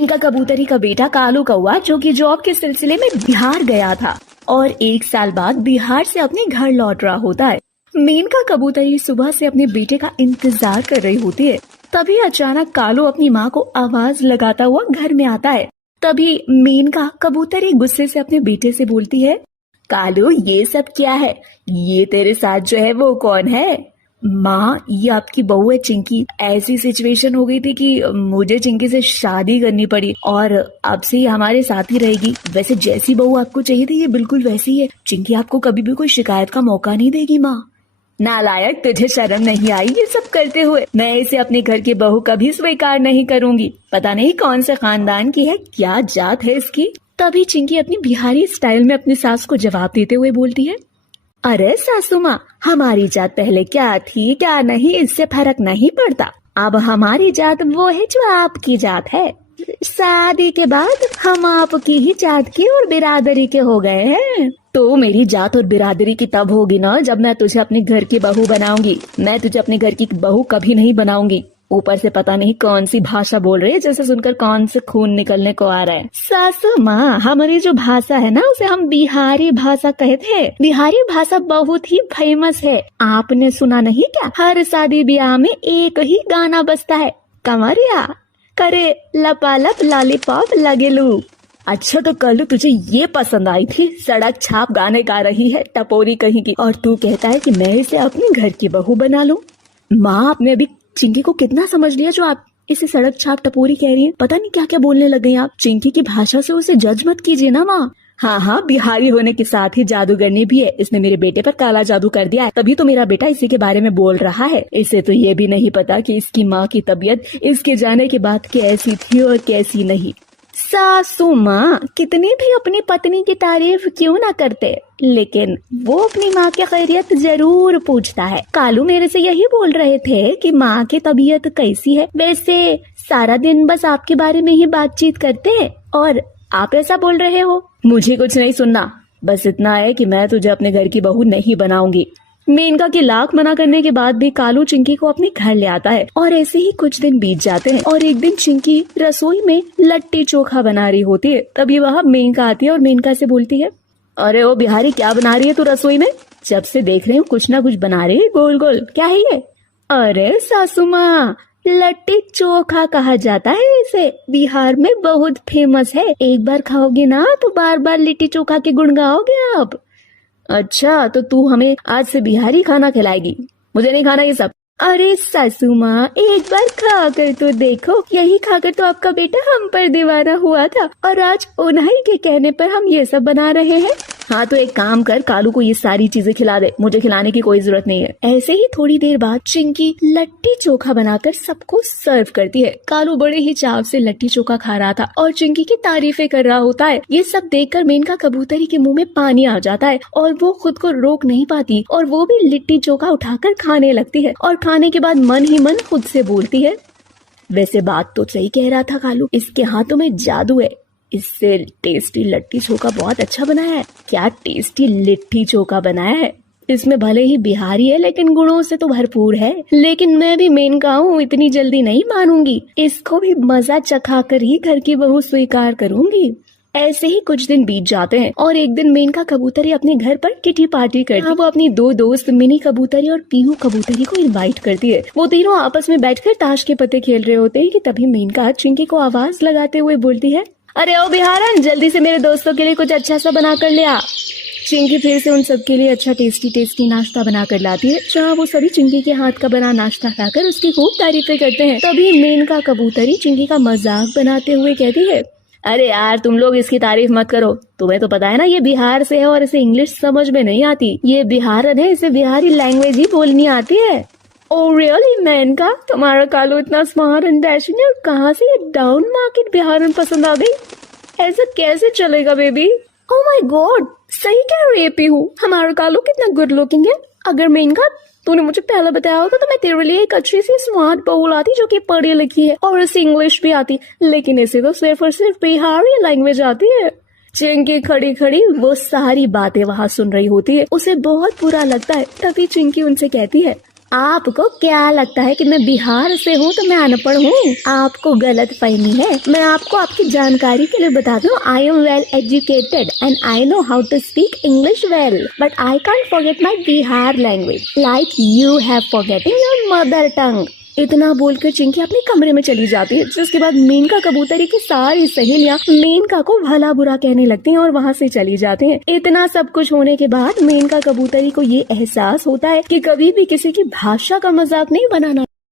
इनका कबूतरी का बेटा कालू कौवा जो कि जॉब के सिलसिले में बिहार गया था और 1 साल बाद बिहार से अपने घर लौट रहा होता है। मेनका कबूतरी सुबह से अपने बेटे का इंतजार कर रही होती है। तभी अचानक कालू अपनी माँ को आवाज लगाता हुआ घर में आता है। तभी मेनका कबूतरी गुस्से से अपने बेटे से बोलती है, कालू ये सब क्या है? ये तेरे साथ जो है वो कौन है? माँ, ये आपकी बहू है चिंकी। ऐसी सिचुएशन हो गई थी कि मुझे चिंकी से शादी करनी पड़ी और अब से ये हमारे साथ ही रहेगी। वैसे जैसी बहू आपको चाहिए थी ये बिल्कुल वैसी है। चिंकी आपको कभी भी कोई शिकायत का मौका नहीं देगी माँ। नालायक, तुझे शर्म नहीं आई ये सब करते हुए? मैं इसे अपने घर की बहू कभी स्वीकार नहीं करूंगी। पता नहीं कौन से खानदान की है, क्या जात है इसकी। तभी चिंकी अपनी बिहारी स्टाइल में अपनी सास को जवाब देते हुए बोलती है, अरे सासू माँ, हमारी जात पहले क्या थी क्या नहीं इससे फर्क नहीं पड़ता। अब हमारी जात वो है जो आपकी जात है। शादी के बाद हम आपकी ही जात की और बिरादरी के हो गए हैं। तो मेरी जात और बिरादरी की तब होगी ना जब मैं तुझे अपने घर की बहू बनाऊंगी। मैं तुझे अपने घर की बहू कभी नहीं बनाऊंगी। ऊपर से पता नहीं कौन सी भाषा बोल रही है, जैसे सुनकर कौन से खून निकलने को आ रहा है। सासू माँ, हमारी जो भाषा है ना उसे हम बिहारी भाषा कहते हैं। बिहारी भाषा बहुत ही फेमस है। आपने सुना नहीं क्या? हर शादी ब्याह में एक ही गाना बजता है, कमरिया करे लपालप लॉलीपॉप लगेलू। अच्छा तो कल तुझे ये पसंद आई थी? सड़क छाप गाने गा रही है टपोरी कहीं की, और तू कहता है कि मैं इसे अपने घर की बहू बना लूं। माँ, आपने अभी चिंकी को कितना समझ लिया जो आप इसे सड़क छाप टपोरी कह रही हैं? पता नहीं क्या क्या बोलने लग गई आप। चिंकी की भाषा से उसे जज मत कीजिए ना माँ। हाँ, बिहारी होने के साथ ही जादूगरनी भी है। इसने मेरे बेटे पर काला जादू कर दिया है, तभी तो मेरा बेटा इसी के बारे में बोल रहा है। इसे तो ये भी नहीं पता कि इसकी माँ की तबीयत इसके जाने के बाद कैसी थी और कैसी नहीं। सासू माँ कितनी भी अपनी पत्नी की तारीफ क्यों ना करते, लेकिन वो अपनी माँ की खैरियत जरूर पूछता है। कालू मेरे से यही बोल रहे थे कि माँ की तबीयत कैसी है। वैसे सारा दिन बस आपके बारे में ही बातचीत करते हैं और आप ऐसा बोल रहे हो। मुझे कुछ नहीं सुनना, बस इतना है कि मैं तुझे अपने घर की बहू नहीं बनाऊंगी। मेनका के लाख मना करने के बाद भी कालू चिंकी को अपने घर ले आता है और ऐसे ही कुछ दिन बीत जाते हैं और एक दिन चिंकी रसोई में लट्टी चोखा बना रही होती है। तभी वह मेनका आती है और मेनका से बोलती है, अरे ओ बिहारी, क्या बना रही है तू रसोई में? जब से देख रही हूँ कुछ ना कुछ बना रही है गोल गोल, क्या है ये? अरे सासू माँ, लट्टी चोखा कहा जाता है इसे। बिहार में बहुत फेमस है। एक बार खाओगे ना तो बार बार लिट्टी चोखा के गुण गाओगे आप। अच्छा, तो तू हमें आज से बिहारी खाना खिलाएगी? मुझे नहीं खाना ये सब। अरे सासू माँ, एक बार खा कर तो देखो। यही खाकर तो आपका बेटा हम पर दीवाना हुआ था और आज उन्हीं के कहने पर हम ये सब बना रहे हैं। हाँ तो एक काम कर, कालू को ये सारी चीजें खिला दे, मुझे खिलाने की कोई जरूरत नहीं है। ऐसे ही थोड़ी देर बाद चिंकी लट्टी चोखा बनाकर सबको सर्व करती है। कालू बड़े ही चाव से लट्टी चोखा खा रहा था और चिंकी की तारीफें कर रहा होता है। ये सब देखकर मेनका कबूतरी के मुंह में पानी आ जाता है और वो खुद को रोक नहीं पाती और वो भी लिट्टी चोखा उठाकर खाने लगती है और खाने के बाद मन ही मन खुद से बोलती है, वैसे बात तो सही कह रहा था कालू, इसके हाथों में जादू है। इससे टेस्टी लट्टी चोखा बहुत अच्छा बनाया है। क्या टेस्टी लिट्टी चोखा बनाया है। इसमें भले ही बिहारी है लेकिन गुणों से तो भरपूर है। लेकिन मैं भी मेनका हूँ, इतनी जल्दी नहीं मानूंगी। इसको भी मजा चखा कर ही घर की बहू स्वीकार करूंगी। ऐसे ही कुछ दिन बीत जाते हैं और एक दिन मेनका कबूतरी अपने घर पर किटी पार्टी करती है। वो अपनी 2 दोस्त मिनी कबूतरी और पीहू कबूतरी को इनवाइट करती है। वो तीनों आपस में बैठकर ताश के पत्ते खेल रहे होते हैं कि तभी मेनका चिंकी को आवाज लगाते हुए बोलती है, अरे ओ बिहारन, जल्दी से मेरे दोस्तों के लिए कुछ अच्छा सा बना कर ले आ। चिंकी फिर से उन सबके लिए अच्छा टेस्टी नाश्ता बना कर लाती है, जहाँ वो सभी चिंकी के हाथ का बना नाश्ता खाकर उसकी खूब तारीफें करते हैं। तभी मेनका कबूतरी चिंकी का मजाक बनाते हुए कहती है, अरे यार तुम लोग इसकी तारीफ मत करो, तुम्हें तो पता है ना ये बिहार से है और इसे इंग्लिश समझ में नहीं आती। ये बिहारन है, इसे बिहारी लैंग्वेज ही बोलनी आती है। ओह रियली मेनका, तुम्हारा कालू इतना स्मार्ट एंड डैशिंग है और कहाँ से ये डाउन मार्केट बिहारन पसंद आ गई? ऐसा कैसे चलेगा बेबी? ओह माय गॉड, सही कह रही है पीहू, हमारा कालू कितना गुड लुकिंग है। अगर मेनका तूने मुझे पहले बताया होता तो मैं तेरे लिए एक अच्छी सी स्मार्ट बहू लाती जो कि पढ़ी लिखी है और इसे इंग्लिश भी आती, लेकिन इसे तो सिर्फ और सिर्फ बिहारी लैंग्वेज आती है। चिंकी खड़ी खड़ी वो सारी बातें वहाँ सुन रही होती है। उसे बहुत बुरा लगता है। तभी चिंकी उनसे कहती है, आपको क्या लगता है कि मैं बिहार से हूँ तो मैं अनपढ़ हूँ? आपको गलत फहमी है। मैं आपको आपकी जानकारी के लिए बता दूँ, I am well educated and I know how to speak English well, but I can't forget my Bihar language like you have forgetting your mother tongue. इतना बोलकर चिंकी अपने कमरे में चली जाती है, जिसके बाद मेनका कबूतरी की सारी सहेलियां मेनका को भला बुरा कहने लगती हैं और वहाँ से चली जाती हैं। इतना सब कुछ होने के बाद मेनका कबूतरी को ये एहसास होता है कि कभी भी किसी की भाषा का मजाक नहीं बनाना।